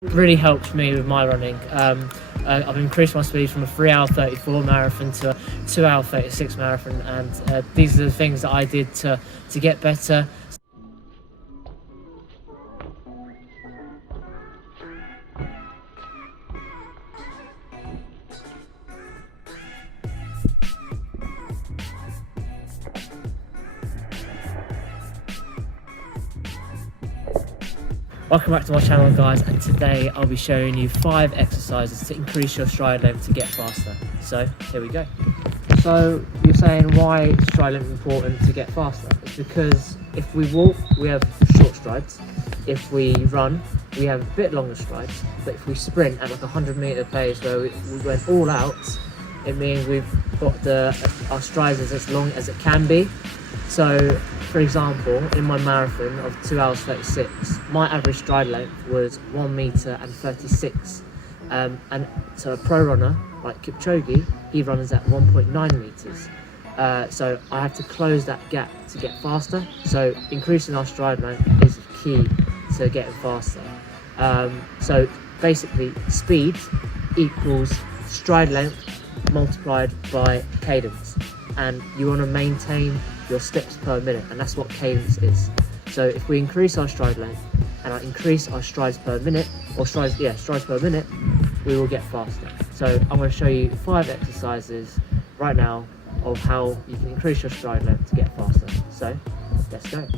Really helped me with my running. I've increased my speed from a 3 hour 34 marathon to a 2 hour 36 marathon, and these are the things that I did to get better. Welcome back to my channel, guys, and today I'll be showing you 5 exercises to increase your stride length to get faster. So here we go. So you're saying, why is stride length important to get faster? It's because if we walk, we have short strides. If we run, we have a bit longer strides. But if we sprint at like 100-meter pace where we went all out, it means we've got our strides as long as it can be. So, for example, in my marathon of 2 hours 36, my average stride length was 1 meter and 36. And so a pro runner like Kipchoge, he runs at 1.9 meters. So I have to close that gap to get faster. So increasing our stride length is key to getting faster. So basically, speed equals stride length multiplied by cadence, and you want to maintain your steps per minute, and that's what cadence is. So if we increase our stride length and increase our strides per minute, or strides per minute, we will get faster. So I'm going to show you 5 exercises right now of how you can increase your stride length to get faster. So let's go.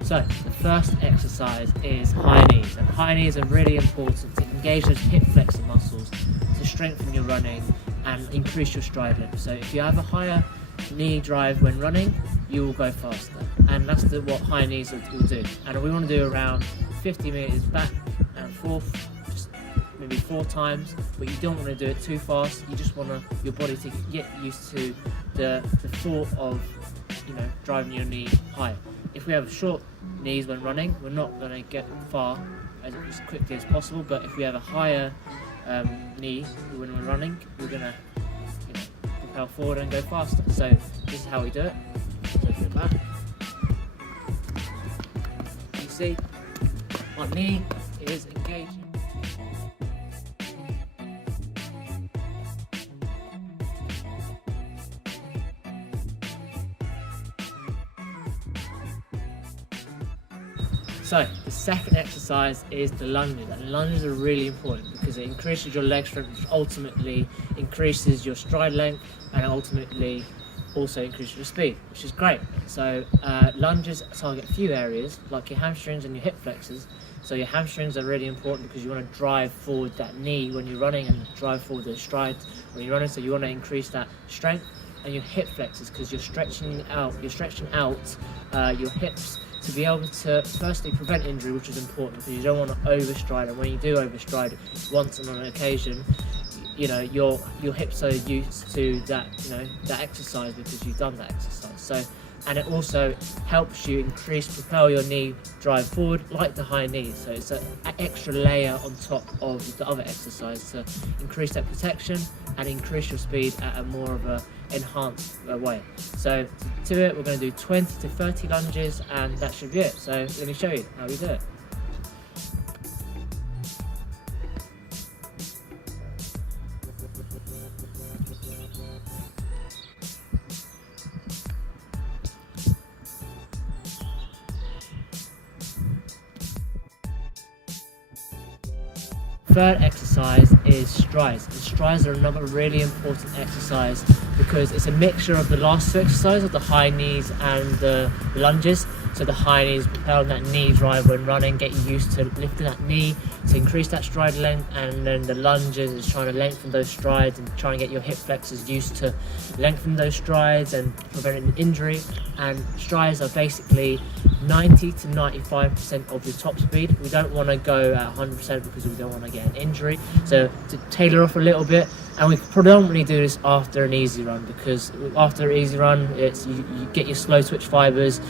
So the first exercise is high knees, and high knees are really important to engage those hip flexor muscles to strengthen your running and increase your stride length. So if you have a higher knee drive when running, you will go faster, and that's what high knees will do. And we want to do around 50 meters back and forth, just maybe 4 times, but you don't want to do it too fast. You just want your body to get used to the thought of, driving your knee higher. If we have short knees when running, we're not going to get far as quickly as possible, but if we have a higher knee when we're running, we're going to propel forward and go faster. So this is how we do it. Take it back. You see, my knee is engaging. So the second exercise is the lunges, and lunges are really important because it increases your leg strength, which ultimately increases your stride length and ultimately also increases your speed, which is great. So lunges target a few areas like your hamstrings and your hip flexors. So your hamstrings are really important because you want to drive forward that knee when you're running and drive forward the strides when you're running. So you want to increase that strength. And your hip flexors, because you're stretching out your hips to be able to firstly prevent injury, which is important because you don't want to overstride. And when you do overstride once on an occasion, your hips are used to that that exercise because you've done that exercise. So, and it also helps you propel your knee drive forward like the high knees. So it's an extra layer on top of the other exercise to increase that protection and increase your speed at a more of a enhanced way. So to it, we're going to do 20 to 30 lunges, and that should be it. So let me show you how we do it. Third exercise is strides. And strides are another really important exercise because it's a mixture of the last 2 exercises of the high knees and the lunges. So the high knees propel that knee drive when running, get you used to lifting that knee to increase that stride length, and then the lunges is trying to lengthen those strides and trying to get your hip flexors used to lengthen those strides and preventing injury. And strides are basically 90 to 95% of your top speed. We don't want to go at 100% because we don't want to get an injury. So to tailor off a little bit, and we predominantly do this after an easy run, because after an easy run, it's you get your slow twitch fibers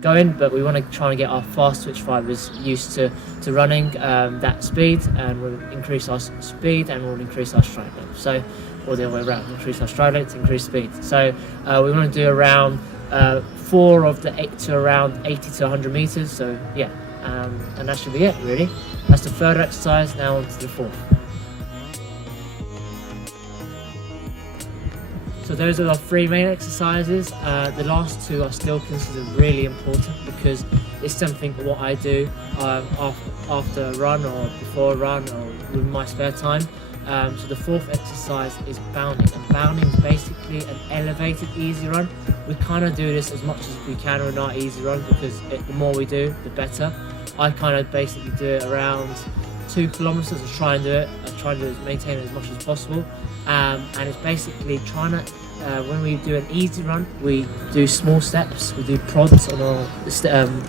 going, but we want to try and get our fast twitch fibers used to running that speed, and we'll increase our speed and we'll increase our stride length. So, or the other way around, increase our stride length, increase speed. So we want to do around 4 of the 8 to around 80 to 100 meters. So yeah, and that should be it really. That's the third exercise. Now on to the fourth. So those are our three main exercises. The last two are still considered really important because it's something what I do after a run or before a run or with my spare time. So the fourth exercise is bounding, and bounding is basically an elevated easy run. We kind of do this as much as we can on our easy run because the more we do, the better. I kind of basically do it around 2 kilometers. I try and do it. I try to maintain it as much as possible. And it's basically trying to, when we do an easy run, we do small steps, we do prods on our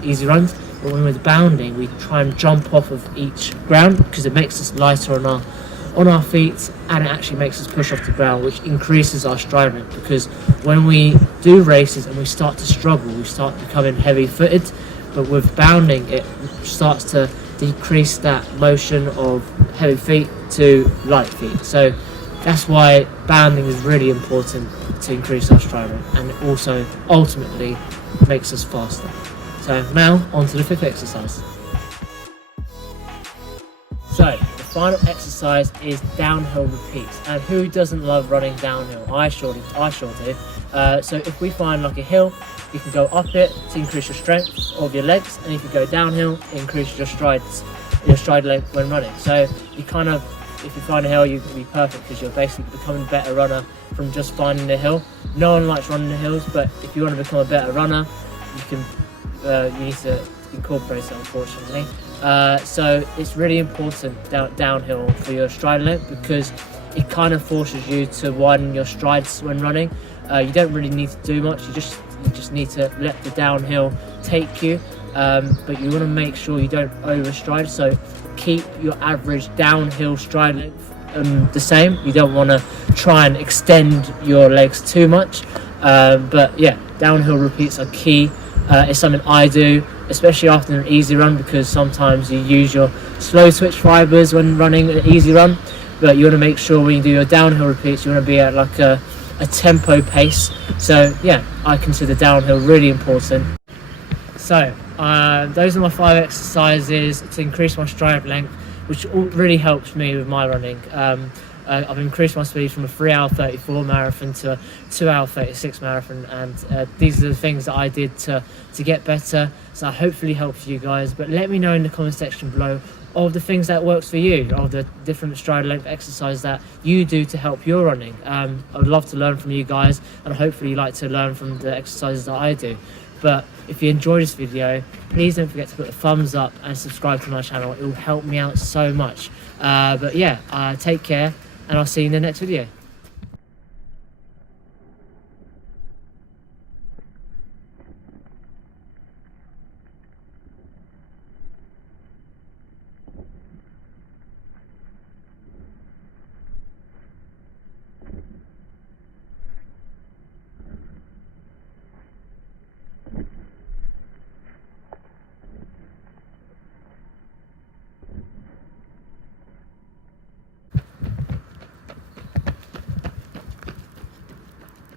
easy runs, but when we're bounding, we try and jump off of each ground because it makes us lighter on our feet, and it actually makes us push off the ground, which increases our stride length. Because when we do races and we start to struggle, we start becoming heavy footed, but with bounding it starts to decrease that motion of heavy feet to light feet. So that's why bounding is really important to increase our stride length, and it also ultimately makes us faster. So now on to the fifth exercise. So the final exercise is downhill repeats, and who doesn't love running downhill? I sure do. So if we find like a hill, you can go up it to increase your strength of your legs, and if you go downhill, it increases your stride length when running. So you kind of, if you find a hill, you can be perfect because you're basically becoming a better runner from just finding the hill. No one likes running the hills, but if you want to become a better runner, you need to incorporate it, unfortunately. So it's really important downhill for your stride length because it kind of forces you to widen your strides when running. You don't really need to do much. You just need to let the downhill take you, but you want to make sure you don't overstride. So keep your average downhill stride length the same. You don't want to try and extend your legs too much, but yeah, downhill repeats are key. It's something I do, especially after an easy run, because sometimes you use your slow twitch fibers when running an easy run, but you want to make sure when you do your downhill repeats, you want to be at like a tempo pace. So yeah, I consider downhill really important. So those are my 5 exercises to increase my stride length, which really helps me with my running. I've increased my speed from a 3 hour 34 marathon to a 2 hour 36 marathon, and these are the things that I did to get better. So I hopefully helps you guys, but let me know in the comment section below of the things that works for you, of the different stride length exercise that you do to help your running. I would love to learn from you guys, and hopefully you like to learn from the exercises that I do. But if you enjoyed this video, please don't forget to put a thumbs up and subscribe to my channel. It will help me out so much. But yeah, take care, and I'll see you in the next video.